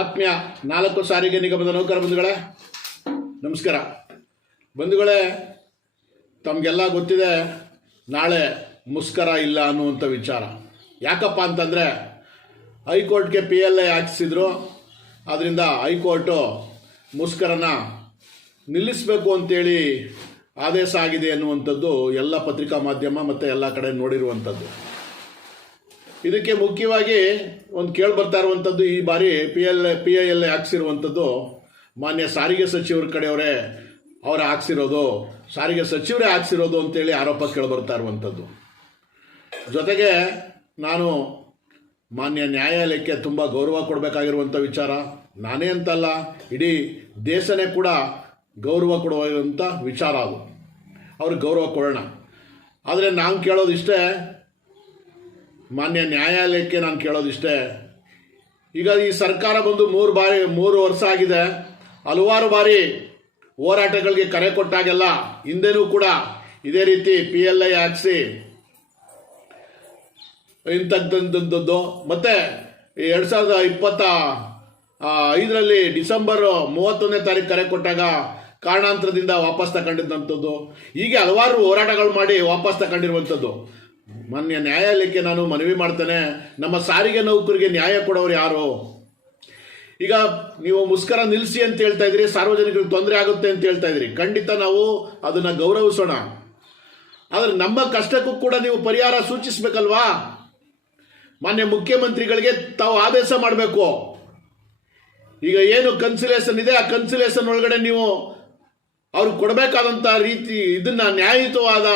ಆತ್ಮೀಯ 4 ಸಾರಿಗೆ ನಿಗಮದ ನೌಕರ ಬಂಧುಗಳೇ, ನಮಸ್ಕಾರ. ಬಂಧುಗಳೇ, ತಮಗೆಲ್ಲ ಗೊತ್ತಿದೆ ನಾಳೆ ಮುಷ್ಕರ ಇಲ್ಲ ಅನ್ನುವಂಥ ವಿಚಾರ. ಯಾಕಪ್ಪ ಅಂತಂದರೆ ಹೈಕೋರ್ಟ್ಗೆ PLI ಹಾಕಿಸಿದ್ರು. ಅದರಿಂದ ಹೈಕೋರ್ಟು ಮುಷ್ಕರನ ನಿಲ್ಲಿಸಬೇಕು ಅಂತೇಳಿ ಆದೇಶ ಆಗಿದೆ ಅನ್ನುವಂಥದ್ದು ಎಲ್ಲ ಪತ್ರಿಕಾ ಮಾಧ್ಯಮ ಮತ್ತು ಎಲ್ಲ ಕಡೆ ನೋಡಿರುವಂಥದ್ದು. ಇದಕ್ಕೆ ಮುಖ್ಯವಾಗಿ ಒಂದು ಕೇಳಿಬರ್ತಾ ಇರುವಂಥದ್ದು, ಈ ಬಾರಿ PIL ಹಾಕ್ಸಿರುವಂಥದ್ದು ಮಾನ್ಯ ಸಾರಿಗೆ ಸಚಿವರ ಕಡೆಯವರೇ ಹಾಕ್ಸಿರೋದು, ಸಾರಿಗೆ ಸಚಿವರೇ ಹಾಕ್ಸಿರೋದು ಅಂತೇಳಿ ಆರೋಪ ಕೇಳಿಬರ್ತಾ ಇರುವಂಥದ್ದು. ಜೊತೆಗೆ ನಾನು ಮಾನ್ಯ ನ್ಯಾಯಾಲಯಕ್ಕೆ ತುಂಬ ಗೌರವ ಕೊಡಬೇಕಾಗಿರುವಂಥ ವಿಚಾರ. ನಾನೇ ಅಂತಲ್ಲ, ಇಡೀ ದೇಶನೇ ಕೂಡ ಗೌರವ ಕೊಡುವಂಥ ವಿಚಾರ ಅದು. ಅವ್ರಿಗೆ ಗೌರವ ಕೊಡೋಣ. ಆದರೆ ನಾನು ಕೇಳೋದಿಷ್ಟೇ, ಮಾನ್ಯ ನ್ಯಾಯಾಲಯಕ್ಕೆ ನಾನು ಕೇಳೋದಿಷ್ಟೇ, ಈಗ ಈ ಸರ್ಕಾರ ಬಂದು 3 ವರ್ಷ ಆಗಿದೆ. ಹಲವಾರು ಬಾರಿ ಹೋರಾಟಗಳಿಗೆ ಕರೆ ಕೊಟ್ಟಾಗೆಲ್ಲ ಹಿಂದೆನೂ ಕೂಡ ಇದೇ ರೀತಿ PLI ಹಾಕಿಸಿ ಇಂಥದ್ದು. ಮತ್ತು 2025 ಡಿಸೆಂಬರ್ 31ನೇ ತಾರೀಕು ಕರೆ ಕೊಟ್ಟಾಗ ಕಾರಣಾಂತರದಿಂದ ವಾಪಸ್ ತಗೊಂಡಿದ್ದಂಥದ್ದು. ಹೀಗೆ ಹಲವಾರು ಹೋರಾಟಗಳು ಮಾಡಿ ವಾಪಸ್ ತಗೊಂಡಿರುವಂಥದ್ದು. ಮಾನ್ಯ ನ್ಯಾಯಾಲಯಕ್ಕೆ ನಾನು ಮನವಿ ಮಾಡ್ತೇನೆ, ನಮ್ಮ ಸಾರಿಗೆ ನೌಕರಿಗೆ ನ್ಯಾಯ ಕೊಡೋರು ಯಾರು? ಈಗ ನೀವು ಮುಷ್ಕರ ನಿಲ್ಲಿಸಿ ಅಂತ ಹೇಳ್ತಾ ಇದ್ರಿ, ಸಾರ್ವಜನಿಕರಿಗೆ ತೊಂದರೆ ಆಗುತ್ತೆ ಅಂತ ಹೇಳ್ತಾ ಇದ್ರಿ. ಖಂಡಿತ ನಾವು ಅದನ್ನು ಗೌರವಿಸೋಣ. ಆದರೆ ನಮ್ಮ ಕಷ್ಟಕ್ಕೂ ಕೂಡ ನೀವು ಪರಿಹಾರ ಸೂಚಿಸಬೇಕಲ್ವಾ? ಮಾನ್ಯ ಮುಖ್ಯಮಂತ್ರಿಗಳಿಗೆ ತಾವು ಆದೇಶ ಮಾಡಬೇಕು. ಈಗ ಏನು ಕನ್ಸಿಲೇಷನ್ ಇದೆ, ಆ ಕನ್ಸಿಲೇಷನ್ ಒಳಗಡೆ ನೀವು ಅವ್ರಿಗೆ ಕೊಡಬೇಕಾದಂಥ ರೀತಿ, ಇದನ್ನ ನ್ಯಾಯಯುತವಾದ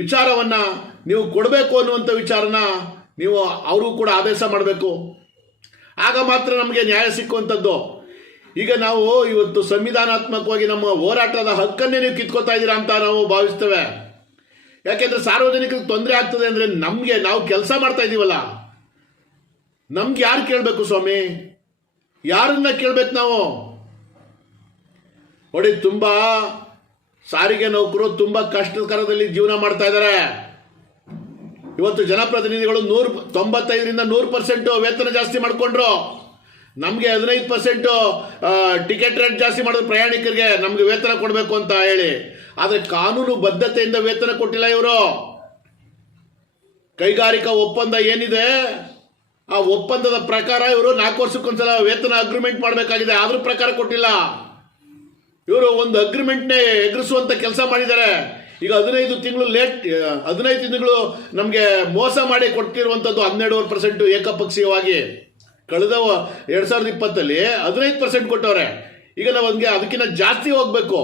ವಿಚಾರವನ್ನು ನೀವು ಕೊಡಬೇಕು ಅನ್ನುವಂಥ ವಿಚಾರನ ನೀವು ಅವರು ಕೂಡ ಆದೇಶ ಮಾಡಬೇಕು. ಆಗ ಮಾತ್ರ ನಮಗೆ ನ್ಯಾಯ ಸಿಕ್ಕುವಂಥದ್ದು. ಈಗ ನಾವು ಇವತ್ತು ಸಂವಿಧಾನಾತ್ಮಕವಾಗಿ ನಮ್ಮ ಹೋರಾಟದ ಹಕ್ಕನ್ನೇ ನೀವು ಕಿತ್ಕೋತಾ ಇದ್ದೀರಾ ಅಂತ ನಾವು ಭಾವಿಸ್ತೇವೆ. ಯಾಕೆಂದರೆ ಸಾರ್ವಜನಿಕರಿಗೆ ತೊಂದರೆ ಆಗ್ತದೆ ಅಂದರೆ ನಾವು ಕೆಲಸ ಮಾಡ್ತಾ ಇದ್ದೀವಲ್ಲ, ನಮ್ಗೆ ಯಾರು ಕೇಳಬೇಕು ಸ್ವಾಮಿ? ಯಾರನ್ನ ಕೇಳಬೇಕು ನಾವು? ನೋಡಿ, ತುಂಬ ಸಾರಿಗೆ ನೌಕರು ತುಂಬ ಕಷ್ಟಕರದಲ್ಲಿ ಜೀವನ ಮಾಡ್ತಾ ಇದ್ದಾರೆ. ಇವತ್ತು ಜನಪ್ರತಿನಿಧಿಗಳು 95ರಿಂದ 100% ವೇತನ ಜಾಸ್ತಿ ಮಾಡಿಕೊಂಡ್ರು. ನಮಗೆ 15% ಟಿಕೆಟ್ ರೇಟ್ ಜಾಸ್ತಿ ಮಾಡಿದ್ರು ಪ್ರಯಾಣಿಕರಿಗೆ, ನಮಗೆ ವೇತನ ಕೊಡಬೇಕು ಅಂತ ಹೇಳಿ. ಆದರೆ ಕಾನೂನು ಬದ್ಧತೆಯಿಂದ ವೇತನ ಕೊಟ್ಟಿಲ್ಲ ಇವರು. ಕೈಗಾರಿಕಾ ಒಪ್ಪಂದ ಏನಿದೆ, ಆ ಒಪ್ಪಂದದ ಪ್ರಕಾರ ಇವರು 4 ವರ್ಷಕ್ಕೊಂದ್ಸಲ ವೇತನ ಅಗ್ರಿಮೆಂಟ್ ಮಾಡಬೇಕಾಗಿದೆ. ಅದ್ರ ಪ್ರಕಾರ ಕೊಟ್ಟಿಲ್ಲ. ಇವರು ಒಂದು ಅಗ್ರಿಮೆಂಟ್ನೇ ಎದುರಿಸುವಂಥ ಕೆಲಸ ಮಾಡಿದ್ದಾರೆ. ಈಗ 15 ತಿಂಗಳು ನಮಗೆ ಮೋಸ ಮಾಡಿ ಕೊಟ್ಟಿರುವಂಥದ್ದು 12% ಏಕಪಕ್ಷೀಯವಾಗಿ. ಕಳೆದ 2020 15% ಕೊಟ್ಟವ್ರೆ. ಈಗ ನಾವು ಅದಕ್ಕಿಂತ ಜಾಸ್ತಿ ಹೋಗ್ಬೇಕು.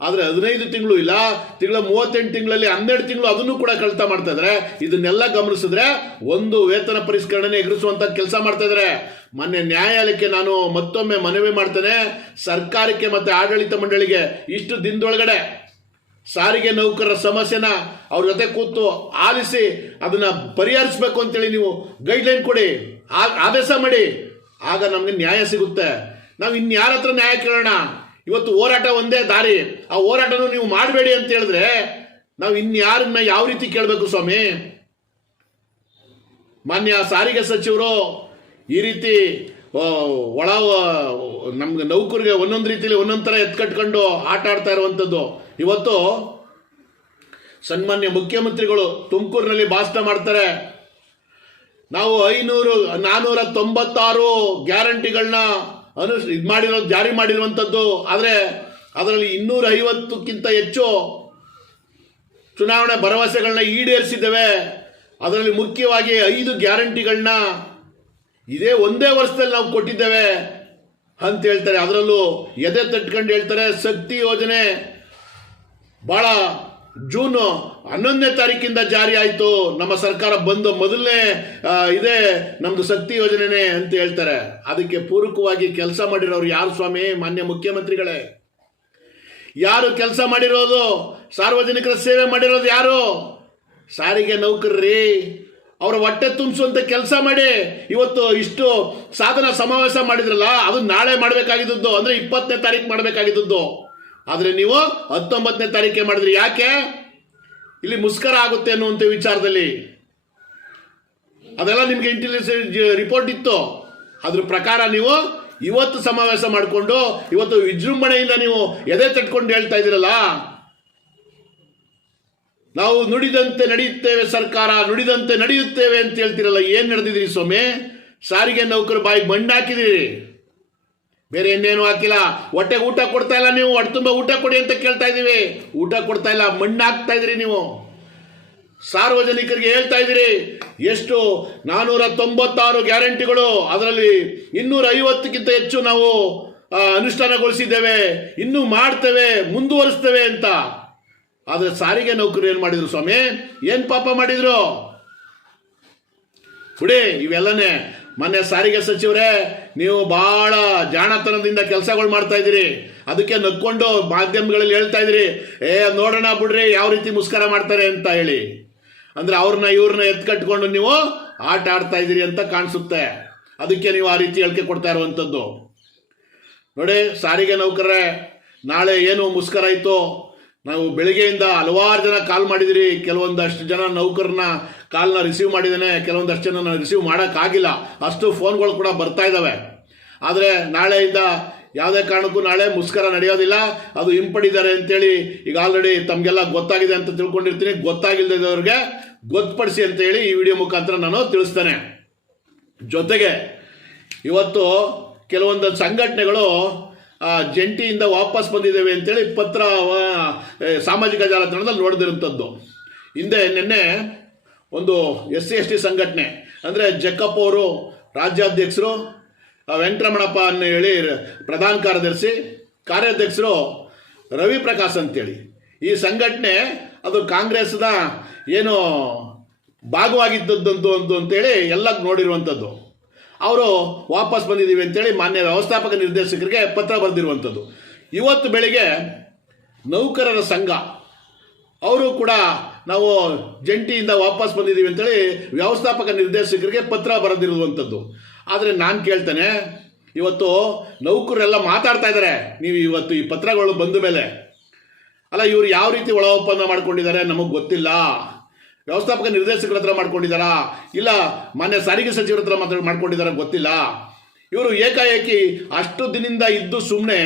ಆದರೆ 15 ತಿಂಗಳು ಇಲ್ಲ, ತಿಂಗಳ 38 ತಿಂಗಳಲ್ಲಿ 12 ತಿಂಗಳು ಅದನ್ನು ಕೂಡ ಕಳ್ತ ಮಾಡ್ತಾ ಇದ್ದಾರೆ. ಇದನ್ನೆಲ್ಲ ಗಮನಿಸಿದ್ರೆ ಒಂದು ವೇತನ ಪರಿಷ್ಕರಣೆ ಎದುರಿಸುವಂತ ಕೆಲಸ ಮಾಡ್ತಾ ಇದ್ದಾರೆ. ಮಾನ್ಯ ನ್ಯಾಯಾಲಯಕ್ಕೆ ನಾನು ಮತ್ತೊಮ್ಮೆ ಮನವಿ ಮಾಡ್ತೇನೆ, ಸರ್ಕಾರಕ್ಕೆ ಮತ್ತೆ ಆಡಳಿತ ಮಂಡಳಿಗೆ ಇಷ್ಟು ದಿನದೊಳಗಡೆ ಸಾರಿಗೆ ನೌಕರರ ಸಮಸ್ಯೆನ ಅವ್ರ ಜೊತೆ ಕೂತು ಆಲಿಸಿ ಅದನ್ನ ಪರಿಹರಿಸಬೇಕು ಅಂತೇಳಿ ನೀವು ಗೈಡ್ಲೈನ್ ಕೊಡಿ, ಆದೇಶ ಮಾಡಿ. ಆಗ ನಮಗೆ ನ್ಯಾಯ ಸಿಗುತ್ತೆ. ನಾವು ಇನ್ಯಾರ ಹತ್ರ ನ್ಯಾಯ ಕೇಳೋಣ? ಇವತ್ತು ಹೋರಾಟ ಒಂದೇ ದಾರಿ. ಆ ಹೋರಾಟನೂ ನೀವು ಮಾಡಬೇಡಿ ಅಂತ ಹೇಳಿದ್ರೆ ನಾವು ಇನ್ಯಾರನ್ನ ಯಾವ ರೀತಿ ಕೇಳಬೇಕು ಸ್ವಾಮಿ? ಮಾನ್ಯ ಸಾರಿಗೆ ಸಚಿವರು ಈ ರೀತಿ ನಮ್ಗೆ ನೌಕರಿಗೆ ಒಂದೊಂದು ರೀತಿಯಲ್ಲಿ ಒಂದೊಂದು ಥರ ಎತ್ಕಟ್ಕೊಂಡು ಆಟ ಆಡ್ತಾ ಇರುವಂಥದ್ದು. ಇವತ್ತು ಸನ್ಮಾನ್ಯ ಮುಖ್ಯಮಂತ್ರಿಗಳು ತುಮಕೂರಿನಲ್ಲಿ ಭಾಷಣ ಮಾಡ್ತಾರೆ. ನಾವು 496 ಗ್ಯಾರಂಟಿಗಳನ್ನ ಜಾರಿ ಮಾಡಿರುವಂಥದ್ದು. ಆದರೆ ಅದರಲ್ಲಿ 250ಕ್ಕಿಂತ ಹೆಚ್ಚು ಚುನಾವಣೆ ಭರವಸೆಗಳನ್ನ ಈಡೇರಿಸಿದ್ದೇವೆ. ಅದರಲ್ಲಿ ಮುಖ್ಯವಾಗಿ 5 ಗ್ಯಾರಂಟಿಗಳನ್ನ ಇದೇ ಒಂದೇ ವರ್ಷದಲ್ಲಿ ನಾವು ಕೊಟ್ಟಿದ್ದೇವೆ ಅಂತ ಹೇಳ್ತಾರೆ. ಅದರಲ್ಲೂ ಎದೆ ತಟ್ಕೊಂಡು ಹೇಳ್ತಾರೆ, ಶಕ್ತಿ ಯೋಜನೆ ಬಹಳ ಜೂನ್ 11ನೇ ತಾರೀಕಿಂದ ಜಾರಿ ಆಯಿತು. ನಮ್ಮ ಸರ್ಕಾರ ಬಂದು ಮೊದಲನೇ ಇದೇ ನಮ್ದು ಶಕ್ತಿ ಯೋಜನೆನೇ ಅಂತ ಹೇಳ್ತಾರೆ. ಅದಕ್ಕೆ ಪೂರಕವಾಗಿ ಕೆಲಸ ಮಾಡಿರೋರು ಯಾರು ಸ್ವಾಮಿ? ಮಾನ್ಯ ಮುಖ್ಯಮಂತ್ರಿಗಳೇ. ಯಾರು ಕೆಲಸ ಮಾಡಿರೋದು? ಸಾರ್ವಜನಿಕರ ಸೇವೆ ಮಾಡಿರೋದು ಯಾರು? ಸಾರಿಗೆ ನೌಕರರಿ. ಅವರ ಹೊಟ್ಟೆ ತುಂಬಿಸುವಂತ ಕೆಲಸ ಮಾಡಿ ಇವತ್ತು ಇಷ್ಟು ಸಾಧನಾ ಸಮಾವೇಶ ಮಾಡಿದ್ರಲ್ಲ, ಅದು ನಾಳೆ ಮಾಡಬೇಕಾಗಿದ್ದು, ಅಂದ್ರೆ 20ನೇ ತಾರೀಕು ಮಾಡಬೇಕಾಗಿದ್ದು. ಆದರೆ ನೀವು 19ನೇ ತಾರೀಕೆ ಮಾಡಿದ್ರಿ. ಯಾಕೆ? ಇಲ್ಲಿ ಮುಷ್ಕರ ಆಗುತ್ತೆ ಅನ್ನುವಂಥ ವಿಚಾರದಲ್ಲಿ. ಅದೆಲ್ಲ ನಿಮಗೆ ಇಂಟೆಲಿಜೆನ್ಸ್ ರಿಪೋರ್ಟ್ ಇತ್ತು. ಅದ್ರ ಪ್ರಕಾರ ನೀವು ಇವತ್ತು ಸಮಾವೇಶ ಮಾಡಿಕೊಂಡು ಇವತ್ತು ವಿಜೃಂಭಣೆಯಿಂದ ನೀವು ಎದೆ ತಟ್ಕೊಂಡು ಹೇಳ್ತಾ ಇದ್ದೀರಲ್ಲ, ನಾವು ನುಡಿದಂತೆ ನಡೆಯುತ್ತೇವೆ, ಸರ್ಕಾರ ನುಡಿದಂತೆ ನಡೆಯುತ್ತೇವೆ ಅಂತ ಹೇಳ್ತಿರಲ್ಲ. ಏನು ನಡೆದಿದ್ದೀರಿ ಸ್ವಾಮಿ? ಸಾರಿಗೆ ನೌಕರ ಬಾಯಿಗೆ ಮಣ್ಣು ಹಾಕಿದಿರಿ, ಬೇರೆ ಇನ್ನೇನು ಹಾಕಿಲ್ಲ. ಹೊಟ್ಟೆಗೆ ಊಟ ಕೊಡ್ತಾ ಇಲ್ಲ ನೀವು. ಹೊಟ್ಟೆ ತುಂಬ ಊಟ ಕೊಡಿ ಅಂತ ಕೇಳ್ತಾ ಇದ್ದೀವಿ, ಊಟ ಕೊಡ್ತಾ ಇಲ್ಲ, ಮಣ್ಣು ಹಾಕ್ತಾ ಇದ್ದೀರಿ ನೀವು. ಸಾರ್ವಜನಿಕರಿಗೆ ಹೇಳ್ತಾ ಇದ್ದೀರಿ ಎಷ್ಟು 496 ಗ್ಯಾರಂಟಿಗಳು, ಅದರಲ್ಲಿ 250ಕ್ಕಿಂತ ಹೆಚ್ಚು ನಾವು ಅನುಷ್ಠಾನಗೊಳಿಸಿದ್ದೇವೆ, ಇನ್ನೂ ಮಾಡ್ತೇವೆ, ಮುಂದುವರಿಸ್ತೇವೆ ಅಂತ. ಆದರೆ ಸಾರಿಗೆ ನೌಕರು ಏನು ಮಾಡಿದ್ರು ಸ್ವಾಮಿ? ಏನು ಪಾಪ ಮಾಡಿದ್ರು? ಬಿಡಿ ಇವೆಲ್ಲನೇ. ಮೊನ್ನೆ ಸಾರಿಗೆ ಸಚಿವರೇ, ನೀವು ಬಹಳ ಜಾಣತನದಿಂದ ಕೆಲಸಗಳು ಮಾಡ್ತಾ ಇದ್ದೀರಿ, ಅದಕ್ಕೆ ನಕ್ಕೊಂಡು ಮಾಧ್ಯಮಗಳಲ್ಲಿ ಹೇಳ್ತಾ ಇದ್ದೀರಿ, ನೋಡೋಣ ಬಿಡ್ರಿ ಯಾವ ರೀತಿ ಮುಸ್ಕರ ಮಾಡ್ತಾರೆ ಅಂತ ಹೇಳಿ. ಅಂದರೆ ಇವ್ರನ್ನ ಎತ್ಕಟ್ಕೊಂಡು ನೀವು ಆಟ ಆಡ್ತಾ ಇದ್ದೀರಿ ಅಂತ ಕಾಣಿಸುತ್ತೆ. ಅದಕ್ಕೆ ನೀವು ಆ ರೀತಿ ಹೇಳಿಕೆ ಕೊಡ್ತಾ ಇರುವಂಥದ್ದು. ನೋಡಿ ಸಾರಿಗೆ ನೌಕರರೇ, ನಾಳೆ ಏನು ಮುಸ್ಕರ ಆಯಿತು, ನಾವು ಬೆಳಿಗ್ಗೆಯಿಂದ ಹಲವಾರು ಜನ ಕಾಲ್ ಮಾಡಿದಿರಿ. ಕೆಲವೊಂದಷ್ಟು ಜನ ನೌಕರನ ಕಾಲ್ನ ರಿಸೀವ್ ಮಾಡಿದ್ದೇನೆ, ಕೆಲವೊಂದಷ್ಟು ಜನ ರಿಸೀವ್ ಮಾಡೋಕ್ಕಾಗಿಲ್ಲ, ಅಷ್ಟು ಫೋನ್ಗಳು ಕೂಡ ಬರ್ತಾ ಇದ್ದಾವೆ. ಆದರೆ ನಾಳೆಯಿಂದ ಯಾವುದೇ ಕಾರಣಕ್ಕೂ ನಾಳೆ ಮುಸ್ಕರ ನಡೆಯೋದಿಲ್ಲ, ಅದು ಹಿಂಪಡಿದ್ದಾರೆ ಅಂತೇಳಿ ಈಗ ಆಲ್ರೆಡಿ ತಮಗೆಲ್ಲ ಗೊತ್ತಾಗಿದೆ ಅಂತ ತಿಳ್ಕೊಂಡಿರ್ತೀನಿ. ಗೊತ್ತಾಗಿಲ್ಲದವ್ರಿಗೆ ಗೊತ್ತುಪಡಿಸಿ ಅಂತೇಳಿ ಈ ವಿಡಿಯೋ ಮುಖಾಂತರ ನಾನು ತಿಳಿಸ್ತೇನೆ. ಜೊತೆಗೆ ಇವತ್ತು ಕೆಲವೊಂದು ಸಂಘಟನೆಗಳು ಜಂಟಿಯಿಂದ ವಾಪಸ್ ಬಂದಿದ್ದೇವೆ ಅಂತೇಳಿ ಪತ್ರ ಸಾಮಾಜಿಕ ಜಾಲತಾಣದಲ್ಲಿ ನೋಡಿದಿರುವಂಥದ್ದು. ನಿನ್ನೆ ಒಂದು SC/ST ಸಂಘಟನೆ, ಅಂದರೆ ಜಕ್ಕಪ್ಪ ಅವರು ರಾಜ್ಯಾಧ್ಯಕ್ಷರು, ವೆಂಕಟರಮಣಪ್ಪ ಅನ್ನು ಹೇಳಿ ಪ್ರಧಾನ ಕಾರ್ಯಾಧ್ಯಕ್ಷರು ರವಿ ಪ್ರಕಾಶ್ ಅಂತೇಳಿ, ಈ ಸಂಘಟನೆ ಅದು ಕಾಂಗ್ರೆಸ್ನ ಏನು ಭಾಗವಾಗಿದ್ದದ್ದು ಅಂತೇಳಿ ಎಲ್ಲ ನೋಡಿರುವಂಥದ್ದು. ಅವರು ವಾಪಸ್ ಬಂದಿದ್ದೀವಿ ಅಂತೇಳಿ ಮಾನ್ಯ ವ್ಯವಸ್ಥಾಪಕ ನಿರ್ದೇಶಕರಿಗೆ ಪತ್ರ ಬರೆದಿರುವಂಥದ್ದು. ಇವತ್ತು ಬೆಳಿಗ್ಗೆ ನೌಕರರ ಸಂಘ ಅವರು ಕೂಡ ನಾವು ಜಂಟಿಯಿಂದ ವಾಪಸ್ ಬಂದಿದ್ದೀವಿ ಅಂತೇಳಿ ವ್ಯವಸ್ಥಾಪಕ ನಿರ್ದೇಶಕರಿಗೆ ಪತ್ರ ಬರೆದಿರುವಂಥದ್ದು. ಆದರೆ ನಾನು ಕೇಳ್ತೇನೆ, ಇವತ್ತು ನೌಕರರೆಲ್ಲ ಮಾತಾಡ್ತಾ ಇದ್ದಾರೆ, ನೀವು ಇವತ್ತು ಈ ಪತ್ರಗಳು ಬಂದ ಮೇಲೆ ಅಲ್ಲ ಇವರು ಯಾವ ರೀತಿ ಒಳ ಒಪ್ಪಂದ ಮಾಡ್ಕೊಂಡಿದ್ದಾರೆ ನಮಗೆ ಗೊತ್ತಿಲ್ಲ. ವ್ಯವಸ್ಥಾಪಕ ನಿರ್ದೇಶಕರ ಹತ್ರ ಮಾಡ್ಕೊಂಡಿದ್ದಾರಾ, ಇಲ್ಲ ಮಾನ್ಯ ಸಾರಿಗೆ ಸಚಿವರ ಹತ್ರ ಮಾಡ್ಕೊಂಡಿದ್ದಾರಾ ಗೊತ್ತಿಲ್ಲ. ಇವರು ಏಕಾಏಕಿ ಅಷ್ಟು ದಿನದಿಂದ ಇದ್ದು ಸುಮ್ಮನೆ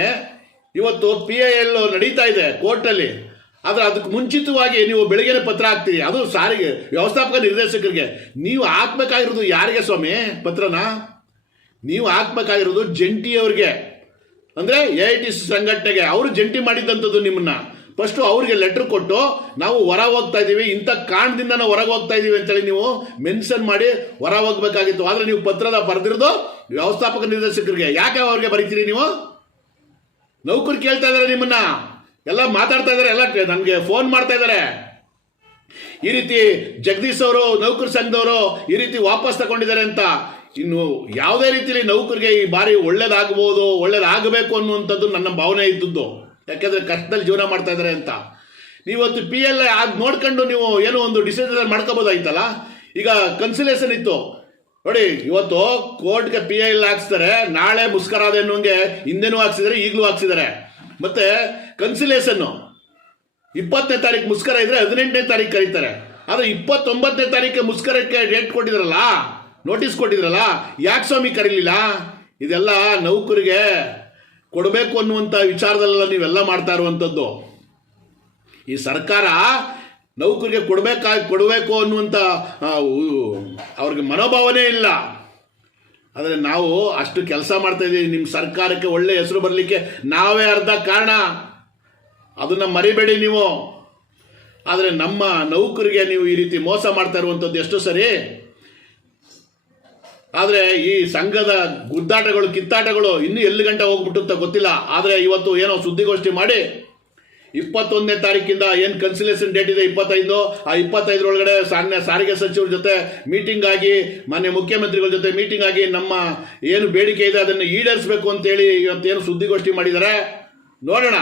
ಇವತ್ತು PIL ನಡೀತಾ ಇದೆ ಕೋರ್ಟಲ್ಲಿ. ಆದರೆ ಅದಕ್ಕೆ ಮುಂಚಿತವಾಗಿ ನೀವು ಬೆಳಗ್ಗೆನೇ ಪತ್ರ ಹಾಕ್ತೀರಿ, ಅದು ಸಾರಿಗೆ ವ್ಯವಸ್ಥಾಪಕ ನಿರ್ದೇಶಕರಿಗೆ. ನೀವು ಹಾಕ್ಬೇಕಾಗಿರೋದು ಯಾರಿಗೆ ಸ್ವಾಮಿ ಪತ್ರನ? ನೀವು ಹಾಕ್ಬೇಕಾಗಿರೋದು ಜಂಟಿಯವ್ರಿಗೆ, ಅಂದರೆ AITC ಸಂಘಟನೆಗೆ. ಅವರು ಜಂಟಿ ಮಾಡಿದ್ದಂಥದ್ದು ನಿಮ್ಮನ್ನ. ಫಸ್ಟು ಅವ್ರಿಗೆ ಲೆಟ್ರ್ ಕೊಟ್ಟು ನಾವು ಹೊರ ಹೋಗ್ತಾ ಇದ್ದೀವಿ, ಇಂಥ ಕಾರಣದಿಂದ ನಾವು ಹೊರಗೆ ಹೋಗ್ತಾ ಇದ್ದೀವಿ ಅಂತೇಳಿ ನೀವು ಮೆನ್ಷನ್ ಮಾಡಿ ಹೊರ ಹೋಗ್ಬೇಕಾಗಿತ್ತು. ಆದರೆ ನೀವು ಪತ್ರದ ಬರೆದಿರೋದು ವ್ಯವಸ್ಥಾಪಕ ನಿರ್ದೇಶಕರಿಗೆ. ಯಾಕೆ ಅವ್ರಿಗೆ ಬರೀತೀರಿ ನೀವು? ನೌಕರು ಕೇಳ್ತಾ ಇದ್ದಾರೆ ನಿಮ್ಮನ್ನ, ಎಲ್ಲ ಮಾತಾಡ್ತಾ ಇದ್ದಾರೆ, ಎಲ್ಲ ನನಗೆ ಫೋನ್ ಮಾಡ್ತಾ ಇದ್ದಾರೆ. ಈ ರೀತಿ ಜಗದೀಶ್ ಅವರು ನೌಕರ ಸಂಘದವರು ಈ ರೀತಿ ವಾಪಸ್ ತಗೊಂಡಿದ್ದಾರೆ ಅಂತ. ಇನ್ನು ಯಾವುದೇ ರೀತಿಯಲ್ಲಿ ನೌಕರಿಗೆ ಈ ಬಾರಿ ಒಳ್ಳೇದಾಗಬೇಕು ಅನ್ನುವಂಥದ್ದು ನನ್ನ ಭಾವನೆ ಇದ್ದದ್ದು. ಯಾಕೆಂದರೆ ಕಷ್ಟದಲ್ಲಿ ಜೀವನ ಮಾಡ್ತಾ ಇದ್ದಾರೆ ಅಂತ. ನೀವತ್ತು PL ಅದು ನೋಡ್ಕೊಂಡು ನೀವು ಏನೋ ಒಂದು ಡಿಸಿಷನ್ ಮಾಡ್ಕೋಬೋದಾಯ್ತಲ್ಲ. ಈಗ ಕನ್ಸಿಲೇಷನ್ ಇತ್ತು ನೋಡಿ, ಇವತ್ತು ಕೋರ್ಟ್ಗೆ PIL ಹಾಕ್ಸ್ತಾರೆ, ನಾಳೆ ಮುಸ್ಕರ ಆದ ಅನ್ನೋಂಗೆ ಹಿಂದೆನೂ ಹಾಕ್ಸಿದ್ದಾರೆ, ಈಗಲೂ ಹಾಕ್ಸಿದ್ದಾರೆ. ಮತ್ತೆ ಕನ್ಸಿಲೇಷನ್ನು 20ನೇ ತಾರೀಕು ಮುಸ್ಕರ ಇದ್ರೆ 18ನೇ ತಾರೀಕು ಕರೀತಾರೆ. ಆದರೆ 29ನೇ ತಾರೀಕು ಮುಸ್ಕರಕ್ಕೆ ಡೇಟ್ ಕೊಟ್ಟಿದ್ರಲ್ಲ, ನೋಟಿಸ್ ಕೊಟ್ಟಿದ್ರಲ್ಲ, ಯಾಕೆ ಸ್ವಾಮಿ ಕರೀಲಿಲ್ಲ? ಇದೆಲ್ಲ ನೌಕರಿಗೆ ಕೊಡಬೇಕು ಅನ್ನುವಂಥ ವಿಚಾರದಲ್ಲ ನೀವೆಲ್ಲ ಮಾಡ್ತಾ ಇರುವಂಥದ್ದು. ಈ ಸರ್ಕಾರ ನೌಕರಿಗೆ ಕೊಡಬೇಕು ಅನ್ನುವಂಥ ಅವ್ರಿಗೆ ಮನೋಭಾವನೆ ಇಲ್ಲ. ಆದರೆ ನಾವು ಅಷ್ಟು ಕೆಲಸ ಮಾಡ್ತಾ ಇದ್ದೀವಿ, ನಿಮ್ಮ ಸರ್ಕಾರಕ್ಕೆ ಒಳ್ಳೆ ಹೆಸರು ಬರಲಿಕ್ಕೆ ನಾವೇ ಅರ್ಧ ಕಾರಣ, ಅದನ್ನು ಮರಿಬೇಡಿ ನೀವು. ಆದರೆ ನಮ್ಮ ನೌಕರಿಗೆ ನೀವು ಈ ರೀತಿ ಮೋಸ ಮಾಡ್ತಾ ಇರುವಂಥದ್ದು ಎಷ್ಟು ಸರಿ? ಆದರೆ ಈ ಸಂಘದ ಗುದ್ದಾಟಗಳು ಕಿತ್ತಾಟಗಳು ಇನ್ನೂ ಎಲ್ಲಿ ಗಂಟೆ ಹೋಗ್ಬಿಟ್ಟುತ್ತ ಗೊತ್ತಿಲ್ಲ. ಆದರೆ ಇವತ್ತು ಏನೋ ಸುದ್ದಿಗೋಷ್ಠಿ ಮಾಡಿ 21ನೇ ತಾರೀಕಿಂದ ಏನು ಕನ್ಸಿಲೇಷನ್ ಡೇಟ್ ಇದೆ 25, ಆ 25ರೊಳಗಡೆ ಸಾರಿಗೆ ಸಚಿವರ ಜೊತೆ ಮೀಟಿಂಗ್ ಆಗಿ, ಮಾನ್ಯ ಮುಖ್ಯಮಂತ್ರಿಗಳ ಜೊತೆ ಮೀಟಿಂಗ್ ಆಗಿ ನಮ್ಮ ಏನು ಬೇಡಿಕೆ ಇದೆ ಅದನ್ನು ಈಡೇರಿಸಬೇಕು ಅಂತೇಳಿ ಇವತ್ತೇನು ಸುದ್ದಿಗೋಷ್ಠಿ ಮಾಡಿದ್ದಾರೆ. ನೋಡೋಣ,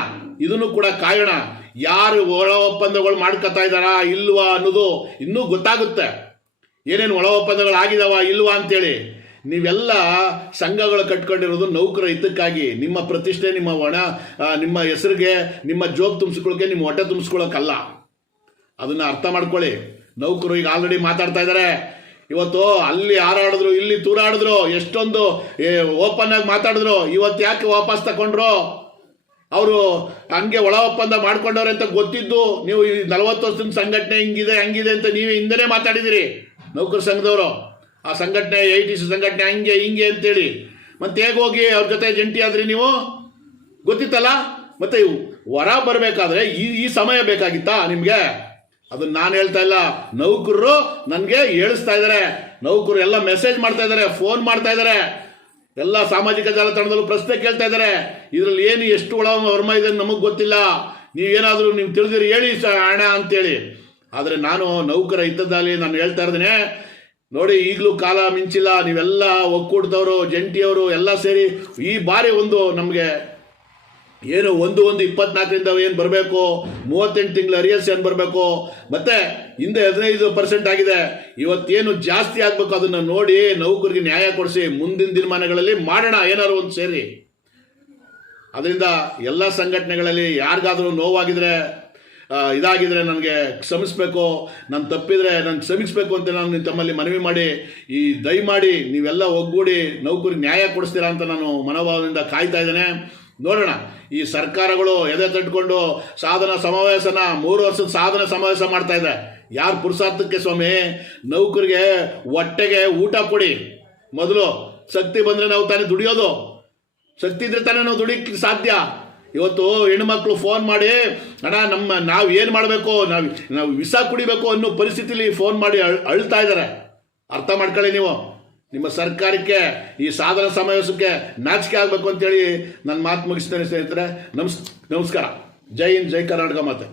ಇದನ್ನು ಕೂಡ ಕಾಯೋಣ. ಯಾರು ಒಳ ಒಪ್ಪಂದಗಳು ಮಾಡ್ಕೊತಾ ಇದ್ದಾರಾ ಇಲ್ವಾ ಅನ್ನೋದು ಇನ್ನೂ ಗೊತ್ತಾಗುತ್ತೆ. ಏನೇನು ಒಳ ಒಪ್ಪಂದಗಳು ಆಗಿದಾವ ಇಲ್ವಾ ಅಂತೇಳಿ. ನೀವೆಲ್ಲ ಸಂಘಗಳು ಕಟ್ಕೊಂಡಿರೋದು ನೌಕರ ಹಿತಕ್ಕಾಗಿ, ನಿಮ್ಮ ಪ್ರತಿಷ್ಠೆ, ನಿಮ್ಮ ಹೆಸರಿಗೆ, ನಿಮ್ಮ ಜೋಬ್ ತುಂಬಿಸ್ಕೊಳ್ಳೋಕೆ, ನಿಮ್ಮ ಹೊಟ್ಟೆ ತುಂಬಿಸ್ಕೊಳ್ಳೋಕ್ಕಲ್ಲ. ಅದನ್ನು ಅರ್ಥ ಮಾಡ್ಕೊಳ್ಳಿ. ನೌಕರು ಈಗ ಆಲ್ರೆಡಿ ಮಾತಾಡ್ತಾ ಇದ್ದಾರೆ, ಇವತ್ತು ಅಲ್ಲಿ ಹಾರಾಡಿದ್ರು, ಇಲ್ಲಿ ತೂರಾಡಿದ್ರು, ಎಷ್ಟೊಂದು ಓಪನ್ ಆಗಿ ಮಾತಾಡಿದ್ರು. ಇವತ್ತು ಯಾಕೆ ವಾಪಸ್ ತಗೊಂಡ್ರು? ಅವರು ಹಂಗೆ ಒಳ ಒಪ್ಪಂದ ಮಾಡ್ಕೊಂಡವ್ರೆ ಅಂತ ಗೊತ್ತಿದ್ದು ನೀವು ಈ 40 ವರ್ಷದ ಸಂಘಟನೆ ಹಿಂಗಿದೆ ಹಂಗಿದೆ ಅಂತ ನೀವೇ ಹಿಂದೆನೇ ಮಾತಾಡಿದಿರಿ. ನೌಕರ ಸಂಘದವರು ಆ ಸಂಘಟನೆ AITC ಸಂಘಟನೆ ಹಂಗೆ ಹಿಂಗೆ ಅಂತೇಳಿ ಮತ್ತೆ ಹೇಗೆ ಹೋಗಿ ಅವ್ರ ಜೊತೆ ಜಂಟಿ ಆದ್ರಿ ನೀವು? ಗೊತ್ತಿತ್ತಲ್ಲ. ಮತ್ತೆ ಹೊರ ಬರಬೇಕಾದ್ರೆ ಈ ಸಮಯ ಬೇಕಾಗಿತ್ತಾ ನಿಮಗೆ? ಅದನ್ನ ನಾನು ಹೇಳ್ತಾ ಇಲ್ಲ, ನೌಕರರು ನನಗೆ ಹೇಳಿಸ್ತಾ ಇದ್ದಾರೆ. ನೌಕರು ಎಲ್ಲ ಮೆಸೇಜ್ ಮಾಡ್ತಾ ಇದ್ದಾರೆ, ಫೋನ್ ಮಾಡ್ತಾ ಇದ್ದಾರೆ, ಎಲ್ಲ ಸಾಮಾಜಿಕ ಜಾಲತಾಣದಲ್ಲೂ ಪ್ರಶ್ನೆ ಕೇಳ್ತಾ ಇದ್ದಾರೆ. ಇದರಲ್ಲಿ ಏನು ಎಷ್ಟು ಒಳ ವರ್ಮ ಇದೆ ನಮಗೆ ಗೊತ್ತಿಲ್ಲ, ನೀವೇನಾದರೂ ನೀವು ತಿಳಿದಿರಿ ಹೇಳಿ ಹಣ ಅಂತೇಳಿ. ಆದರೆ ನಾನು ನೌಕರ ಹಿತದಲ್ಲಿ ನಾನು ಹೇಳ್ತಾ ಇದ್ದೀನಿ, ನೋಡಿ ಈಗಲೂ ಕಾಲ ಮಿಂಚಿಲ್ಲ. ನೀವೆಲ್ಲ ಒಕ್ಕೂಟದವರು ಜಂಟಿಯವರು ಎಲ್ಲ ಸೇರಿ ಈ ಬಾರಿ ಒಂದು ನಮಗೆ ಏನು 1/1/24 ಏನು ಬರಬೇಕು, 38 ತಿಂಗಳ ಅರಿಯರ್ಸ್ ಏನು ಬರಬೇಕು, ಮತ್ತೆ ಹಿಂದೆ 15% ಆಗಿದೆ, ಇವತ್ತೇನು ಜಾಸ್ತಿ ಆಗಬೇಕು ಅದನ್ನು ನೋಡಿ ನೌಕರಿಗೆ ನ್ಯಾಯ ಕೊಡಿಸಿ ಮುಂದಿನ ದಿನಮಾನಗಳಲ್ಲಿ ಮಾಡೋಣ ಏನಾದ್ರು ಒಂದು ಸೇರಿ. ಅದರಿಂದ ಎಲ್ಲ ಸಂಘಟನೆಗಳಲ್ಲಿ ಯಾರಿಗಾದರೂ ನೋವಾಗಿದ್ರೆ ಇದಾಗಿದ್ರೆ ನನಗೆ ಕ್ಷಮಿಸಬೇಕು, ನಾನು ತಪ್ಪಿದರೆ ನಾನು ಕ್ಷಮಿಸಬೇಕು ಅಂತ ನಾನು ತಮ್ಮಲ್ಲಿ ಮನವಿ ಮಾಡಿ ಈ ದಯಮಾಡಿ ನೀವೆಲ್ಲ ಒಗ್ಗೂಡಿ ನೌಕರಿಗೆ ನ್ಯಾಯ ಕೊಡಿಸ್ತೀರಾ ಅಂತ ನಾನು ಮನೋಭಾವದಿಂದ ಕಾಯ್ತಾ ಇದ್ದೇನೆ. ನೋಡೋಣ, ಈ ಸರ್ಕಾರಗಳು ಎದೆ ತಟ್ಕೊಂಡು ಸಾಧನ ಸಮಾವೇಶನ 3 ವರ್ಷದ ಸಾಧನ ಸಮಾವೇಶ ಮಾಡ್ತಾ ಇದೆ. ಯಾರು ಪುರುಷಾರ್ಥಕ್ಕೆ ಸ್ವಾಮಿ? ನೌಕರಿಗೆ ಹೊಟ್ಟೆಗೆ ಊಟ ಕೊಡಿ ಮೊದಲು. ಶಕ್ತಿ ಬಂದರೆ ನಾವು ತಾನೇ ದುಡಿಯೋದು, ಶಕ್ತಿ ಇದ್ರೆ ತಾನೇ ನಾವು ದುಡಿಯಕ್ಕೆ ಸಾಧ್ಯ. ಇವತ್ತು ಹೆಣ್ಮಕ್ಳು ಫೋನ್ ಮಾಡಿ ಅಣ್ಣ ನಾವು ಏನು ಮಾಡಬೇಕು, ನಾವು ವಿಷ ಕುಡಿಬೇಕು ಅನ್ನೋ ಪರಿಸ್ಥಿತಿಲಿ ಫೋನ್ ಮಾಡಿ ಅಳ್ತಾ ಇದ್ದಾರೆ. ಅರ್ಥ ಮಾಡ್ಕೊಳ್ಳಿ ನೀವು. ನಿಮ್ಮ ಸರ್ಕಾರಕ್ಕೆ ಈ ಸಾಧನ ಸಮಾವೇಶಕ್ಕೆ ನಾಚಿಕೆ ಆಗಬೇಕು ಅಂತೇಳಿ ನನ್ನ ಮಾತು ಮುಗಿಸ್ತೇನೆ ಸ್ನೇಹಿತರೆ. ನಮಸ್ಕಾರ. ಜೈ ಹಿಂದ್, ಜೈ ಕರ್ನಾಟಕ ಮಾತೆ.